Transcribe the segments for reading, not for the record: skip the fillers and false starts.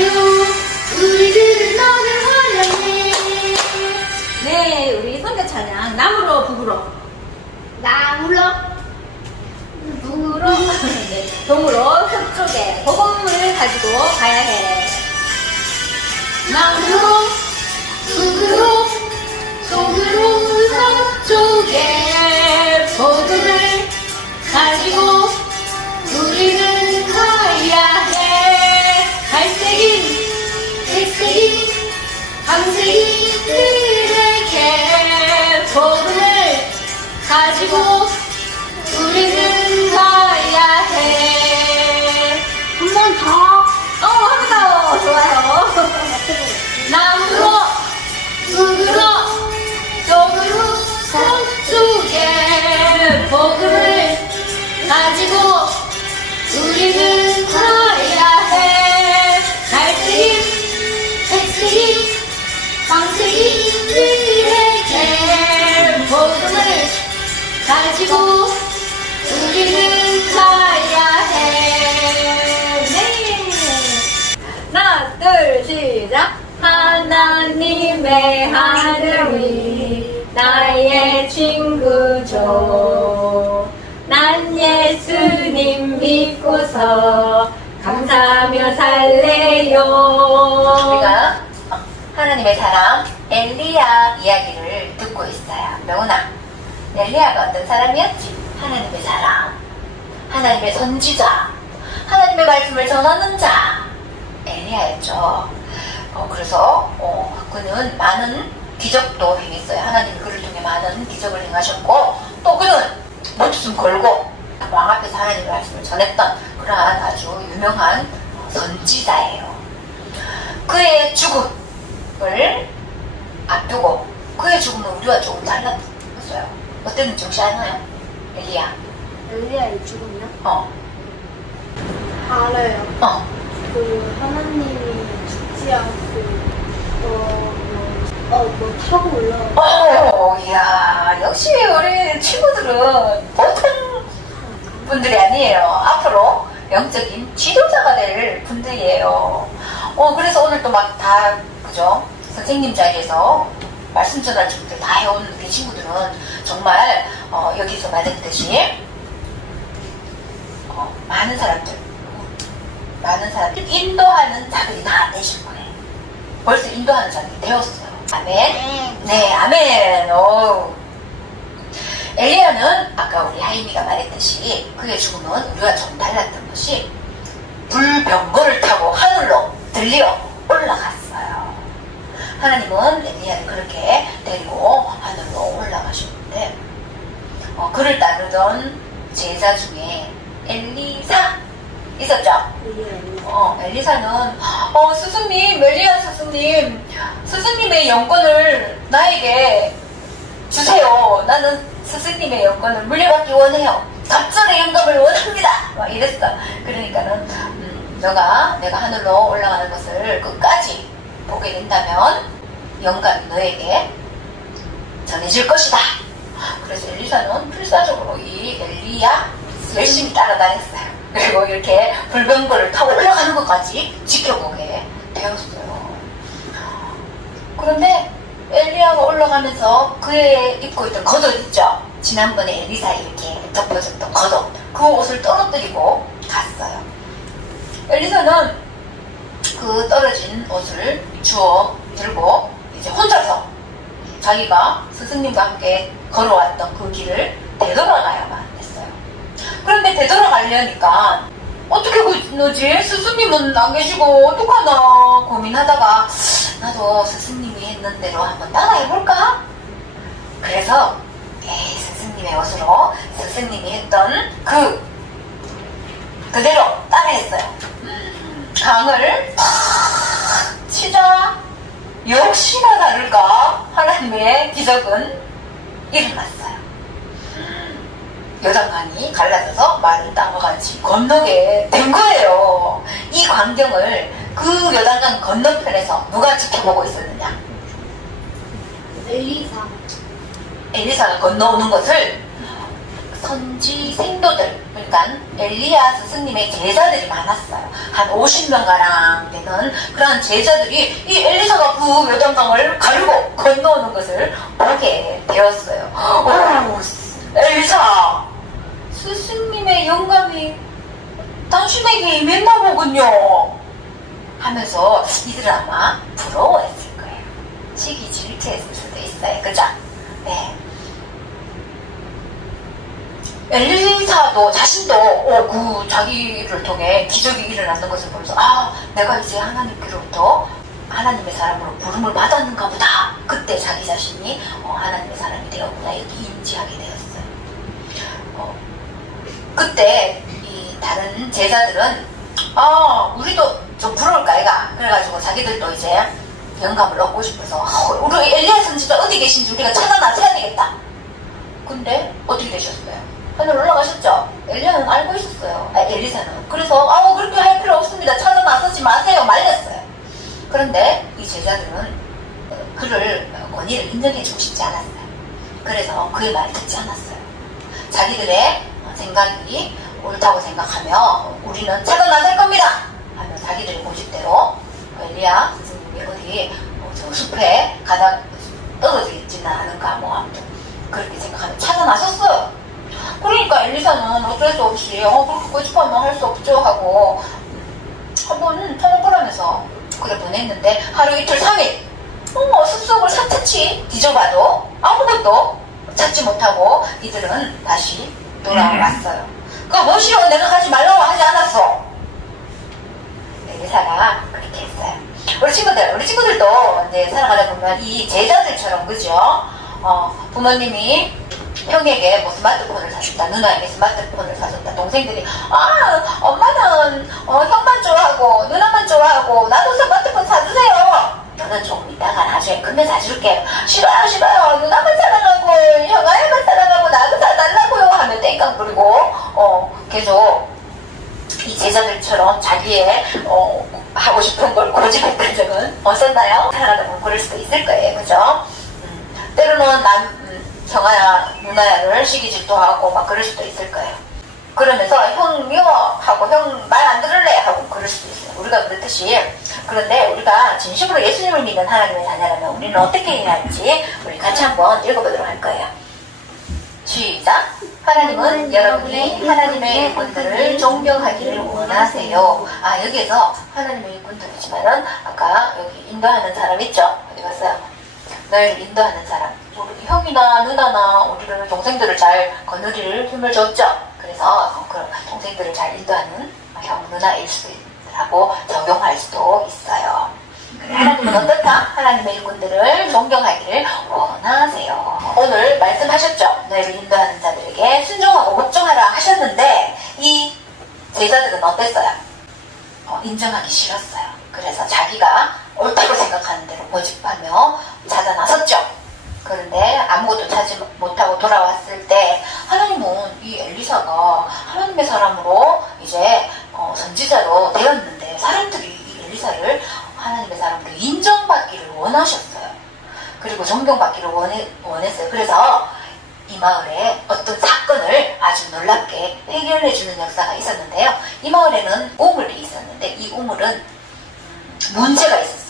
속으로 우리들은 너를 환영해. 네, 우리 선교 찬양 남으로 북으로. 나무로 북으로. 네, 동으로 서쪽에 복음을 가지고 가야 해. 나무로 북으로 속으로 서쪽에 복음을 가지고 우리는 가야 해. 갈색인 백색인 황색인들에게 복음을 가지고 우리는 가야 해. 한 번 더. 한 번 더. 좋아요. 남으로 북으로 속으로 서쪽에 복음을 가지고 우리는 가야 해. 갈색인 백색인 황색인들에게 복음을 가지고 우리는 가야 해. 네. 하나, 둘, 시작. 하나님의 하늘이 나의 친구죠. 난 예수님 믿고서 감사하며 살래요. 우리가 하나님의 사람 엘리야 이야기를 듣고 있어요. 명훈아, 엘리야가 어떤 사람이었지? 하나님의 사람, 하나님의 선지자, 하나님의 말씀을 전하는 자, 엘리야였죠. 그래서 그는 많은 기적도 행했어요. 하나님이 그를 통해 많은 기적을 행하셨고, 또 그는 목숨 걸고 왕 앞에서 하나님의 말씀을 전했던 그러한 아주 유명한 선지자예요. 그의 죽음을 앞두고, 그의 죽음은 우리와 조금 달랐어요. 어땠는지 혹시 아나요? 엘리야. 엘리야의 죽음이요? 알아요. 그 하나님이 죽지 않고 뭐 타고 올라가. 이야, 역시 우리 친구들은 보통 분들이 아니에요. 앞으로 영적인 지도자가 될 분들이에요. 그래서 오늘 또 막 다, 그죠? 선생님 자리에서 말씀 전할 준비를 다 해온 우리 친구들은 정말, 여기서 말했듯이, 많은 사람들 인도하는 자들이 다 되실 거예요. 벌써 인도하는 자들이 되었어요. 아멘. 네, 아멘. 엘리야는 아까 우리 하임이가 말했듯이 그의 죽음은 우리와 좀 달랐던 것이 불병거를 타고 하늘로 들려 올라갔어요. 하나님은 엘리야를 그렇게 데리고 하늘로 올라가셨는데, 그를 따르던 제자 중에 엘리사 있었죠? 엘리사는 스승님, 엘리야 스승님의 영권을 나에게 주세요. 나는 스승님의 영권을 물려받기 원해요. 갑절의 영감을 원합니다. 막 이랬어. 그러니까는 내가 하늘로 올라가는 것을 끝까지 보게 된다면 영감이 너에게 전해질 것이다. 그래서 엘리사는 필사적으로 이 엘리야 열심히 따라다녔어요. 그리고 이렇게 불병거를 타고 올라가는 것까지 지켜보게 되었어요. 그런데 엘리야가 올라가면서 그의 입고 있던 겉옷 있죠? 지난번에 엘리사 이렇게 덮어줬던 겉옷, 그 옷을 떨어뜨리고 갔어요. 엘리사는 그 떨어진 옷을 주워 들고 이제 혼자서 자기가 스승님과 함께 걸어왔던 그 길을 되돌아가야만 했어요. 그런데 되돌아가려니까 어떻게 건너지? 스승님은 안 계시고 어떡하나 고민하다가 나도 스승님이 했는 대로 한번 따라해볼까? 그래서 스승님의 옷으로 스승님이 했던 그대로 따라했어요. 강을 탁 치자 역시나 다를까 하나님의 기적은 일어났어요. 요단강이 갈라져서 마른 땅과 같이 건너게 된 거예요. 이 광경을 그 요단강 건너편에서 누가 지켜보고 있었느냐? 엘리사. 엘리사가 건너오는 것을 선지 생도들, 그러니까 엘리야 스승님의 제자들이 많았어요. 한 50명가량 되는 그런 제자들이 이 엘리사가 그 요단강을 가르고 건너오는 것을 보게 되었어요. 오, 엘리사, 스승님의 영감이 당신에게 임했나 보군요 하면서 이들은 아마 부러워했을 거예요. 시기 질투했을 수도 있어요. 그죠? 네. 엘리사도 자신도 그 자기를 통해 기적이 일어나는 것을 보면서 내가 이제 하나님께로부터 하나님의 사람으로 부름을 받았는가 보다. 그때 자기 자신이 하나님의 사람이 되었구나 이렇게 인지하게 되었어요. 그때 이 다른 제자들은 우리도 좀 부러울까 애가 그래가지고 자기들도 이제 영감을 얻고 싶어서 우리 엘리야 선지자 어디 계신지 우리가 찾아나서야 되겠다. 근데 어떻게 되셨어요? 하늘 올라가셨죠? 엘리야는 알고 있었어요. 엘리사는. 그래서 그렇게 할 필요 없습니다. 찾아 나서지 마세요. 말렸어요. 그런데 이 제자들은 그를 권위를 인정해주고 싶지 않았어요. 그래서 그의 말을 듣지 않았어요. 자기들의 생각이 옳다고 생각하며 우리는 찾아 나설 겁니다. 하며 자기들의 고집대로 엘리야 선생님이 어디 저 숲에 가다 떨어져 있지는 않은가 아무튼 그렇게 생각하며 찾아 나섰어요. 그러니까 엘리사는 어쩔 수 없이 그렇게 고집하면 할 수 없죠 하고 한번 찾아보라면서 그래 보냈는데 하루 이틀 3일 숲속을 샅샅이 뒤져봐도 아무것도 찾지 못하고 이들은 다시 돌아왔어요. 그거 뭐시오? 내가 가지 말라고 하지 않았어. 엘리사가 그렇게 했어요. 우리 친구들도 이제 살아가다 보면 이 제자들처럼 그죠? 부모님이 형에게 뭐 스마트폰을 사줬다, 누나에게 스마트폰을 사줬다, 동생들이 엄마는 형만 좋아하고 누나만 좋아하고 나도 스마트폰 사주세요. 너는 조금 이따가 나중에 크면 사줄게. 싫어요. 누나만 사랑하고 형아야만 사랑하고 나도 사달라고요 하면 땡깡 부리고 계속 이 제자들처럼 자기의 하고 싶은 걸 고집했던 적은 없었나요? 살아가다 보면 그럴 수도 있을 거예요. 그죠? 때로는 형아야 누나야를 시기질도 하고 막 그럴 수도 있을 거예요. 그러면서 형 미워하고 형 말 안 들을래 하고 그럴 수도 있어요. 우리가 그렇듯이. 그런데 우리가 진심으로 예수님을 믿는 하나님의 자녀라면 우리는 어떻게 해야 할지 우리 같이 한번 읽어보도록 할 거예요. 시작. 하나님은 여러분이 하나님의 일꾼들을 존경하기를 원하세요. 여기에서 하나님의 일꾼들이지만은 아까 여기 인도하는 사람 있죠? 어디 갔어요? 널 인도하는 사람. 우리 형이나 누나나 우리를 동생들을 잘 거느릴 힘을 줬죠. 그래서 그 동생들을 잘 인도하는 형 누나일 수도 있고 적용할 수도 있어요. 하나님은 어떨까? 하나님의 일꾼들을 존경하기를 원하세요. 오늘 말씀하셨죠? 너희를 인도하는 자들에게 순종하고 복종하라 하셨는데 이 제자들은 어땠어요? 인정하기 싫었어요. 그래서 자기가 옳다고 생각하는 대로 고집하며 찾아 나섰죠. 그런데 아무것도 찾지 못하고 돌아왔을 때 하나님은 이 엘리사가 하나님의 사람으로 이제 선지자로 되었는데 사람들이 이 엘리사를 하나님의 사람으로 인정받기를 원하셨어요. 그리고 존경받기를 원했어요. 그래서 이 마을에 어떤 사건을 아주 놀랍게 해결해주는 역사가 있었는데요. 이 마을에는 우물이 있었는데 이 우물은 문제가 있었어요.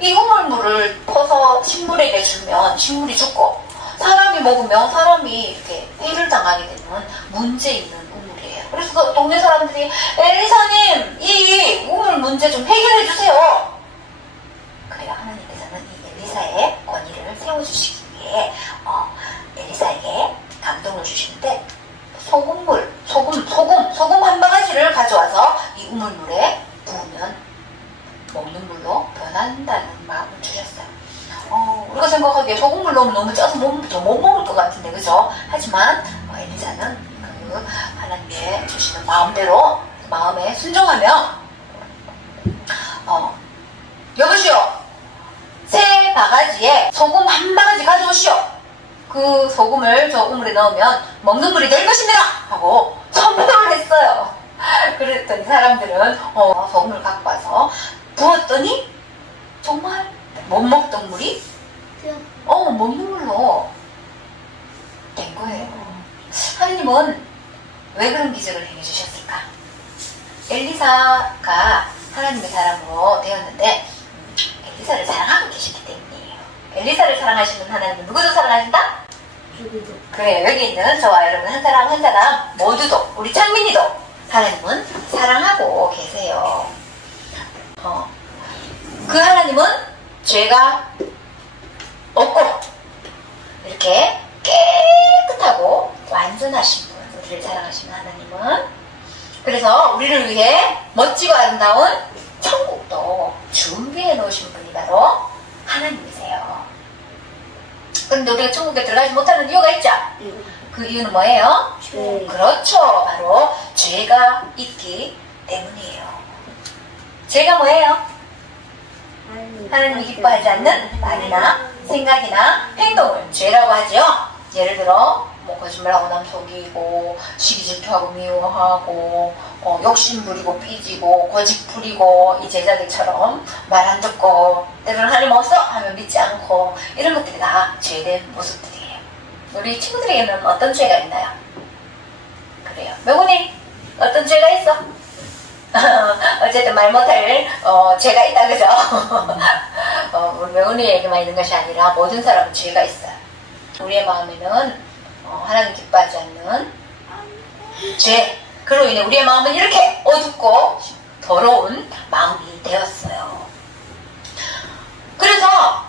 이 우물물을 퍼서 식물에게 주면 식물이 죽고 사람이 먹으면 사람이 이렇게 해를 당하게 되는 문제 있는 우물이에요. 그래서 동네 사람들이 엘리사님 이 우물 문제 좀 해결해 주세요. 그래요. 하나님께서는 이 엘리사의 권위를 세워주시기 위해 엘리사에게 감동을 주시는데 소금 한 바가지를 가져와서 이 우물물에 부으면 먹는 물로 변한다는 마음을 주셨어요. 우리가 생각하기에 소금물 넣으면 너무 짜서 못 먹을 것 같은데 그죠? 하지만 엘리사는 그 하나님의 주시는 마음대로 마음에 순종하며 여보시오 새 바가지에 소금 한 바가지 가져오시오. 그 소금을 저 우물에 넣으면 먹는 물이 될 것입니다 하고 선포를 했어요. 그랬더니 사람들은 소금을 갖고 와서 부었더니 정말 못 먹던 물이 먹는 물로 된 거예요. 하나님 하나님은 왜 그런 기적을 행해주셨을까? 엘리사가 하나님의 사람으로 되었는데 엘리사를 사랑하고 계시기 때문이에요. 엘리사를 사랑하시는 하나님은 누구도 사랑하신다? 누구도. 그래, 여기 있는 저와 여러분 한 사람 한 사람 모두도, 우리 창민이도 하나님은 사랑하고 계세요. 그 하나님은 죄가 없고 이렇게 깨끗하고 완전하신 분, 우리를 사랑하시는 하나님은. 그래서 우리를 위해 멋지고 아름다운 천국도 준비해 놓으신 분이 바로 하나님이세요. 그런데 우리가 천국에 들어가지 못하는 이유가 있죠? 그 이유는 뭐예요? 죄. 그렇죠. 바로 죄가 있기 때문이에요. 죄가 뭐예요? 하나님이 기뻐하지 않는 말이나 생각이나 행동을 죄라고 하죠. 예를 들어 뭐 거짓말하고 남 속이고 시기 질투하고 미워하고 욕심 부리고 삐지고 고집 부리고 이 제자들처럼 말 안 듣고 때로는 하나님 없어 하면 믿지 않고 이런 것들이 다 죄된 모습들이에요. 우리 친구들에게는 어떤 죄가 있나요? 그래요. 명훈이 어떤 죄가 있어? 어쨌든 말 못할 죄가 있다, 그죠? 우리 명훈이에게만 있는 것이 아니라 모든 사람은 죄가 있어요. 우리의 마음에는 하나님 기뻐하지 않는 죄, 그로 인해 우리의 마음은 이렇게 어둡고 더러운 마음이 되었어요. 그래서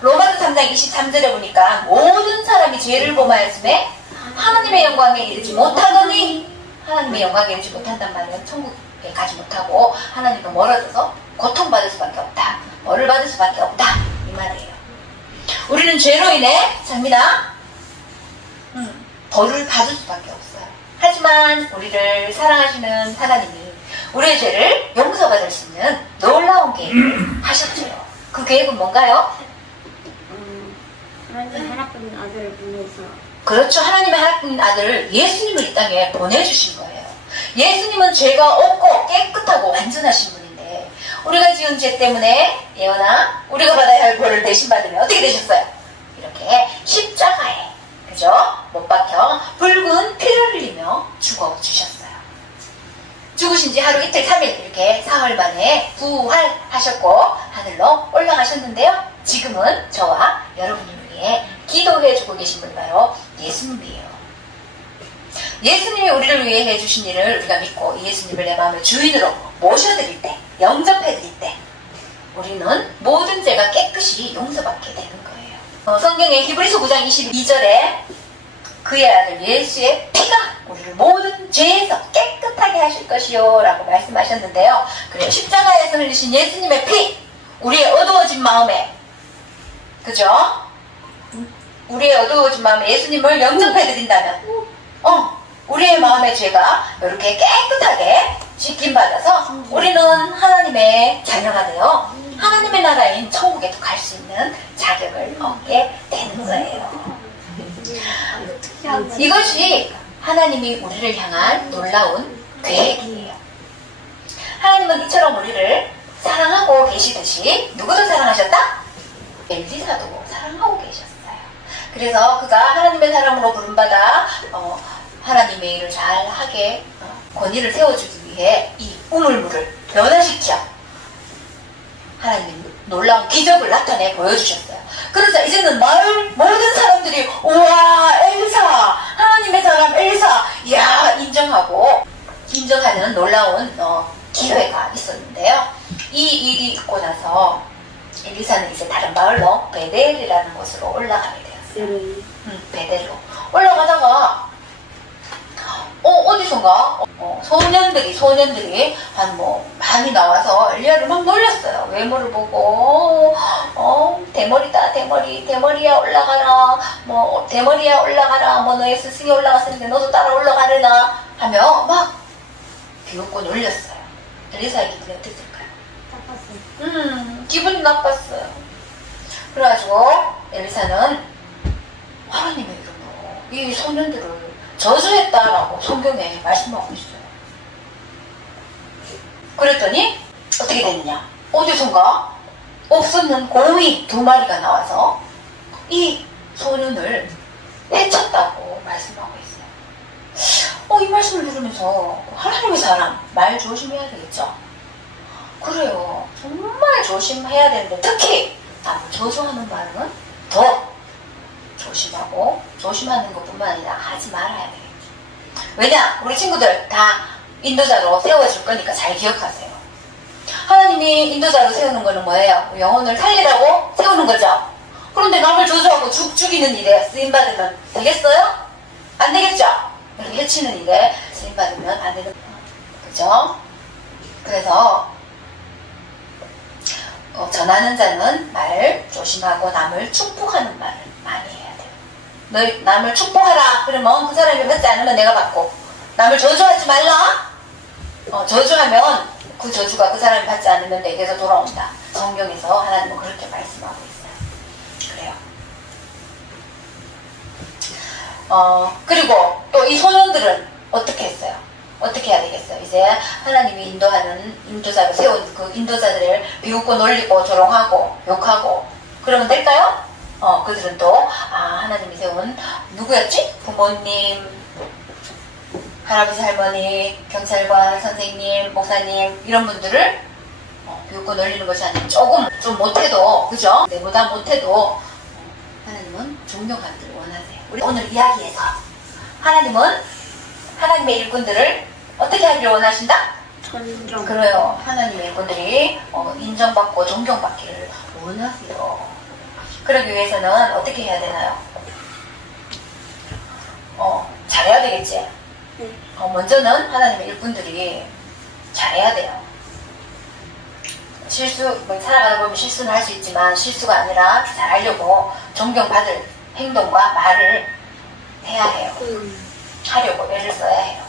로마서 3장 23절에 보니까 모든 사람이 죄를 범하였음에 하나님의 영광에 이르지 못하더니, 하나님의 영광에 이르지 못한단 말은 천국에 가지 못하고 하나님과 멀어져서 고통받을 수밖에 없다, 벌을 받을 수밖에 없다, 이 말이에요. 우리는 죄로 인해 장민아 벌을 받을 수밖에 없어요. 하지만 우리를 사랑하시는 하나님이 우리의 죄를 용서받을 수 있는 놀라운 계획을 하셨죠. 그 계획은 뭔가요? 하나님 하나뿐인 아들을 보내서. 그렇죠. 하나님의 하나뿐인 아들 예수님을 이 땅에 보내주신 거예요. 예수님은 죄가 없고 깨끗하고 완전하신 분인데 우리가 지은 죄 때문에 예언아 우리가 받아야 할 벌을 대신 받으면 어떻게 되셨어요? 이렇게 십자가에, 그죠? 못 박혀 붉은 피를 흘리며 죽어주셨어요. 죽으신 지 하루 이틀 3일 이렇게 사흘 만에 부활하셨고 하늘로 올라가셨는데요. 지금은 저와 여러분을 위해 기도해주고 계신 분이 바로 예수님이에요. 예수님이 우리를 위해 해주신 일을 우리가 믿고 예수님을 내 마음의 주인으로 모셔드릴 때, 영접해드릴 때 우리는 모든 죄가 깨끗이 용서받게 되는 거예요. 성경의 히브리서 9장 22절에 그의 아들 예수의 피가 우리를 모든 죄에서 깨끗하게 하실 것이요 라고 말씀하셨는데요. 그래요. 십자가에서 흘리신 예수님의 피, 우리의 어두워진 마음에, 그죠? 우리의 어두워진 마음에 예수님을 영접해드린다면 우리의 마음의 죄가 이렇게 깨끗하게 씻김받아서 우리는 하나님의 자녀가 되어 하나님의 나라인 천국에도 갈 수 있는 자격을 얻게 되는 거예요. 이것이 하나님이 우리를 향한 놀라운 계획이에요. 하나님은 이처럼 우리를 사랑하고 계시듯이 누구도 사랑하셨다? 엘리사도 사랑하고 계셨어요. 그래서 그가 하나님의 사람으로 부름받아 하나님의 일을 잘하게 권위를 세워주기 위해 이 우물물을 변화시켜 하나님의 놀라운 기적을 나타내 보여주셨어요. 그러자 이제는 마을 모든 사람들이 우와 엘리사, 하나님의 사람 엘리사, 이야 인정하고 인정하는 놀라운 기회가 있었는데요. 이 일이 있고 나서 엘리사는 이제 다른 마을로 베델이라는 곳으로 올라가게 되었어요. 베델로 올라가다가 어디선가 소년들이 한 많이 나와서 엘리야를 막 놀렸어요. 외모를 보고 대머리야 올라가라, 대머리야 올라가라, 너의 스승이 올라갔으니까 너도 따라 올라가려나 하며 막 비웃고 놀렸어요. 엘리사의 기분이 어땠을까요? 나빴어요. 기분이 나빴어요. 그래가지고 엘리사는 하나님의 이름으로 이 소년들을 저주했다라고 성경에 말씀하고 있어요. 그랬더니 어떻게 됐느냐? 어디선가 없었는 곰이 2마리가 나와서 이 소년을 해쳤다고 말씀하고 있어요. 말씀을 들으면서 하나님의 사람 말 조심해야 되겠죠. 그래요. 정말 조심해야 되는데 특히 남을 저주하는 말은 더 조심하고 조심하는 것뿐만 아니라 하지 말아야 되겠죠. 왜냐? 우리 친구들 다 인도자로 세워줄 거니까 잘 기억하세요. 하나님이 인도자로 세우는 거는 뭐예요? 영혼을 살리라고 세우는 거죠. 그런데 남을 저주하고 죽이는 일에 쓰임받으면 되겠어요? 안 되겠죠? 이렇게 해치는 일에 쓰임받으면 안 되는 거예요. 그죠? 그래서 전하는 자는 말 조심하고 남을 축복하는 말을 많이 해야 돼요. 너 남을 축복하라 그러면 그 사람이 받지 않으면 내가 받고, 남을 저주하지 말라. 저주하면 그 저주가 그 사람이 받지 않으면 내게서 돌아온다. 성경에서 하나님은 그렇게 말씀하고 있어요. 그래요. 그리고 또 이 소년들은 어떻게 했어요? 어떻게 해야 되겠어요? 이제 하나님이 인도하는 인도자로 세운 그 인도자들을 비웃고 놀리고 조롱하고 욕하고 그러면 될까요? 그들은 또 하나님이 세운 누구였지? 부모님, 할아버지, 할머니, 경찰관, 선생님, 목사님 이런 분들을 비웃고 놀리는 것이 아니라 조금 좀 못해도, 그죠? 내보다 못해도 하나님은 존경하기를 원하세요. 우리 오늘 이야기에서 하나님은 하나님의 일꾼들을 어떻게 하기를 원하신다? 존경. 그래요. 하나님의 일꾼들이 인정받고 존경받기를 원하세요. 그러기 위해서는 어떻게 해야 되나요? 잘해야 되겠지? 네. 먼저는 하나님의 일꾼들이 잘해야 돼요. 살아가다 보면 실수는 할 수 있지만 실수가 아니라 잘하려고 존경받을 행동과 말을 해야 해요. 하려고 애를 써야 해요.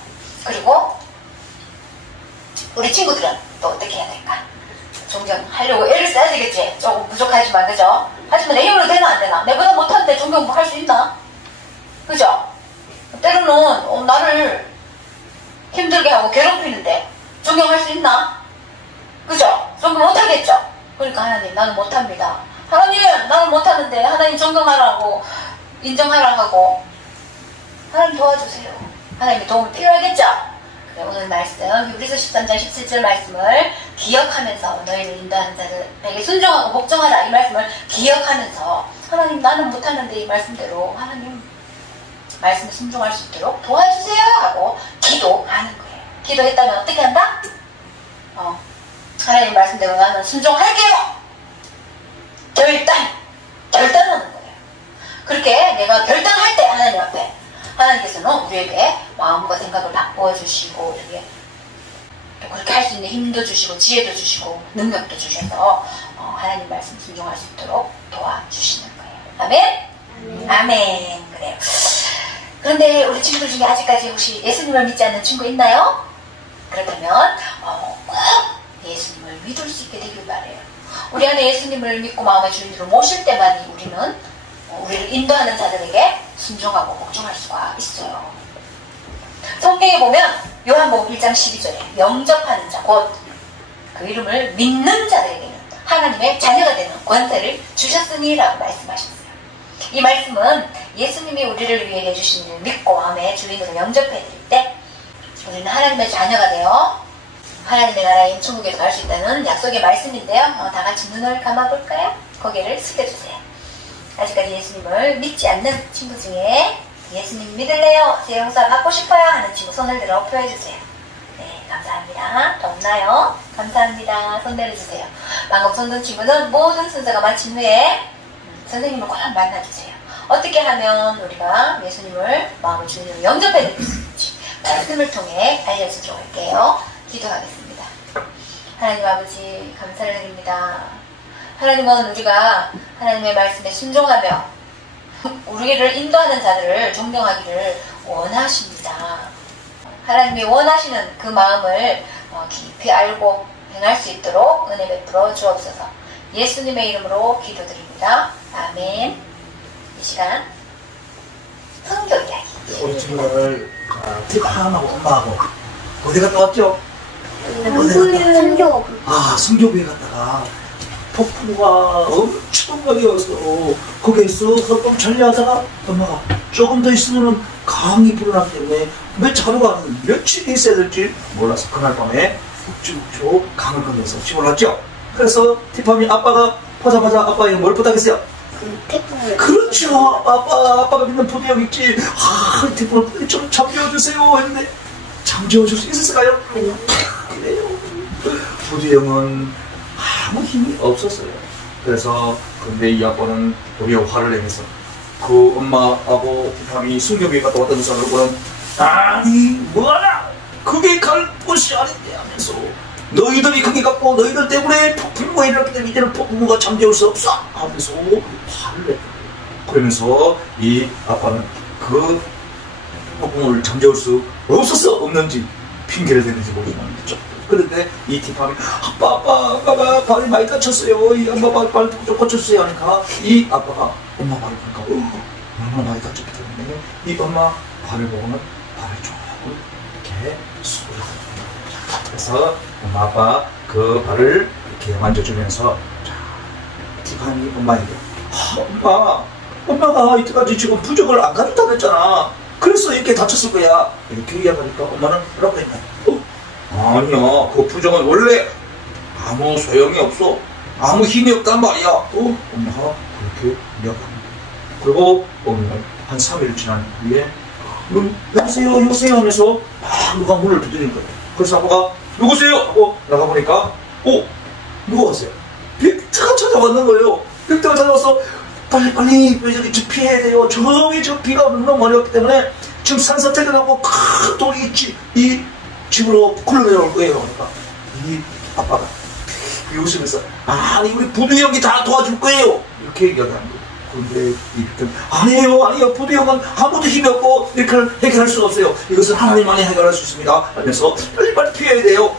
그리고 우리 친구들은 또 어떻게 해야 될까? 존경하려고 애를 써야 되겠지. 조금 부족하지만, 그죠? 하지만 내 힘으로 되나 안 되나? 내보다 못하는데 존경할 수 있나? 그죠? 때로는 나를 힘들게 하고 괴롭히는데 존경할 수 있나? 그죠? 존경 못하겠죠? 그러니까 하나님, 나는 못합니다. 하나님, 나는 못하는데 하나님 존경하라고 인정하라 하고 하나님 도와주세요. 하나님의 도움이 필요하겠죠? 그래, 오늘 말씀 히브리서 13장 17절 말씀을 기억하면서 너희를 인도하는 자들에게 순종하고 복종하라 이 말씀을 기억하면서 하나님, 나는 못하는데 이 말씀대로 하나님 말씀에 순종할 수 있도록 도와주세요 하고 기도하는 거예요. 기도했다면 어떻게 한다? 하나님 말씀대로 나는 순종할게요. 결단하는 거예요. 그렇게 내가 결단할 때 하나님 앞에 하나님께서는 우리에게 마음과 생각을 바꾸어 주시고 이렇게 또 그렇게 할 수 있는 힘도 주시고 지혜도 주시고 능력도 주셔서 하나님 말씀 순종할 수 있도록 도와주시는 거예요. 아멘? 아멘. 그래요. 그런데 우리 친구들 중에 아직까지 혹시 예수님을 믿지 않는 친구 있나요? 그렇다면 꼭 예수님을 믿을 수 있게 되길 바래요. 우리 안에 예수님을 믿고 마음의 주인으로 모실 때만이 우리는 우리를 인도하는 자들에게 순종하고 복종할 수가 있어요. 성경에 보면 요한복음 1장 12절에 영접하는 자, 곧 그 이름을 믿는 자들에게는 하나님의 자녀가 되는 권세를 주셨으니라고 말씀하셨어요. 이 말씀은 예수님이 우리를 위해 해주신 일을 믿고 마음의 주인으로 영접해드릴 때 우리는 하나님의 자녀가 되어 하나님의 나라인 천국에 갈 수 있다는 약속의 말씀인데요. 다 같이 눈을 감아볼까요? 고개를 숙여주세요. 아직까지 예수님을 믿지 않는 친구 중에 예수님 믿을래요? 제 용서 받고 싶어요? 하는 친구 손을 들어 표해주세요. 네, 감사합니다. 더 없나요? 감사합니다. 손 내려주세요. 방금 손 든 친구는 모든 순서가 마친 후에 선생님을 꼭 만나주세요. 어떻게 하면 우리가 예수님을 마음의 주인으로 영접해드릴 수 있는지 말씀을 통해 알려주도록 할게요. 기도하겠습니다. 하나님 아버지 감사를 드립니다. 하나님은 우리가 하나님의 말씀에 순종하며 우리를 인도하는 자들을 존경하기를 원하십니다. 하나님이 원하시는 그 마음을 깊이 알고 행할 수 있도록 은혜 베풀어 주옵소서. 예수님의 이름으로 기도드립니다. 아멘. 이 시간 성교 이야기. 우리 친구들 태방하고 엄마하고 어디 갔다 왔죠? 성교. 순교부에 갔다가 폭풍과 엄청 많이 와서 그 거기에서 헌법 전리하다가 엄마가 조금 더 있으면 강이 불어나기 때문에 하루가 며칠이 있어야 될지 몰라서 그날 밤에 욱죽욱죽 강을 건너서 집을 왔죠. 그래서 티파니 아빠가 보자마자 아빠에게 뭘 부탁했어요? 그 태풍을. 그렇죠. 아빠가 믿는 부두형 있지. 티파니 빨리 좀 잠재워주세요 했는데 잠재워줄 수 있었을까요? 아니요. 그래요. 부두형은 아무 힘이 없었어요. 그래서 근데 이 아빠는 우리가 화를 내면서 그 엄마하고 티파니 순경이 갔다 왔다는 사람으로는 아니 뭐하나 그게 갈 곳이 아닌데 하면서 너희들이 그게 갖고 너희들 때문에 폭풍우가 일어났기 때문에 이제는 폭풍우가 잠재울 수 없어 하면서 화를 냈다. 그러면서 이 아빠는 그 폭풍우를 잠재울 수 없었어 없는지 핑계를 대는지 모르지만 그렇죠. 그런데 이 티파니 아빠가 발이 많이 다쳤어요. 이 엄마 발 좀 고쳐주세요 하니까 이 아빠가 엄마 발을 보니까 얼마나 많이 다쳤기 때문에 이 엄마 발을 보고는 발을 조금 이렇게 수그려. 그래서 엄마 아빠 그 발을 이렇게 만져주면서 자, 티파니 엄마에게 엄마가 이때까지 지금 부적을 안 가졌다고 했잖아. 그래서 이렇게 다쳤을 거야. 이렇게 이야기하니까 엄마는 뭐라고 했냐? 아니야, 그 부적은 원래 아무 소용이 없어. 아무 힘이 없단 말이야. 엄마가 그렇게 이야기합니다. 그리고 어느 한 3일 지난 뒤에 여보세요 하면서 누가 문을 두드리는 거예요. 그래서 아빠가 누구세요? 하고 나가보니까 누가 왔어요? 빅터가 찾아왔는 거예요. 빅터가 찾아와서 빨리 저 피해야 돼요. 저기 저 비가 너무 많이 왔기 때문에 지금 산사태가 나고 큰 돌이 있지. 이 집으로 굴러내려올 거예요. 그러니까 이 아빠가 웃으면서 아니 우리 부두 형이 다 도와줄 거예요. 이렇게 얘기하는 거예요. 그런데 이 빅터는 아니에요. 부두 형은 아무도 힘이 없고 이렇게 해결할 수가 없어요. 이것은 하나님만이 해결할 수 있습니다. 하면서 빨리 피해야 돼요.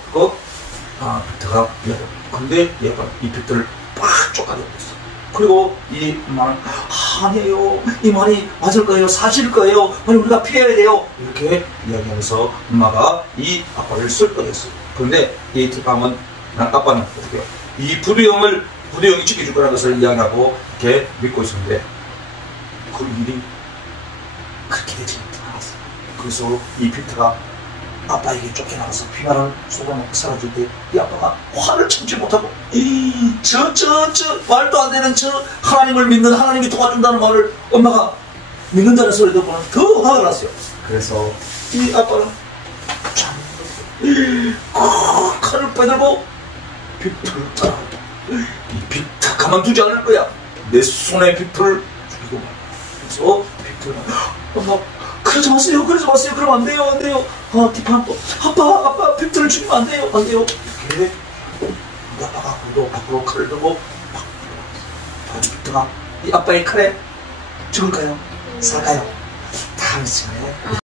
빅터가 근데 얘가 이 빅터를 빡 쫓아내버렸어. 그리고 이 엄마는 아니에요. 이 말이 맞을 거예요. 사실일 거예요. 아니 우리가 피해야 돼요. 이렇게 이야기하면서 엄마가 이 아빠를 쓸 뻔했어요. 그런데 이 티파는 아빠는 어떻게 해요? 이 부두형이 지켜줄 거라는 것을 이야기하고 이렇게 믿고 있었는데 그 일이 그렇게 되지 않았어요. 그래서 이 빅터가 아빠에게 쫓겨나가서 비바람 쏟아놓고 사라질 때 이 아빠가 화를 참지 못하고 저 말도 안 되는 저 하나님을 믿는 하나님이 도와준다는 말을 엄마가 믿는다는 소리 듣고는 더 화가 났어요. 그래서 이 아빠는 참 칼을 빼들고 빅터를 따라간다. 이 빅터 가만두지 않을 거야. 내 손에 빅터를 죽이고 그래서 빅터는 엄마 그러지 마세요. 그러면 안 돼요. 티파니 아빠 빅터를 죽이면 안 돼요. 이렇게 아빠가 밖으로 칼을 들고 막 빅터가 이 아빠의 칼에 죽을까요? 살까요? 다음 시간에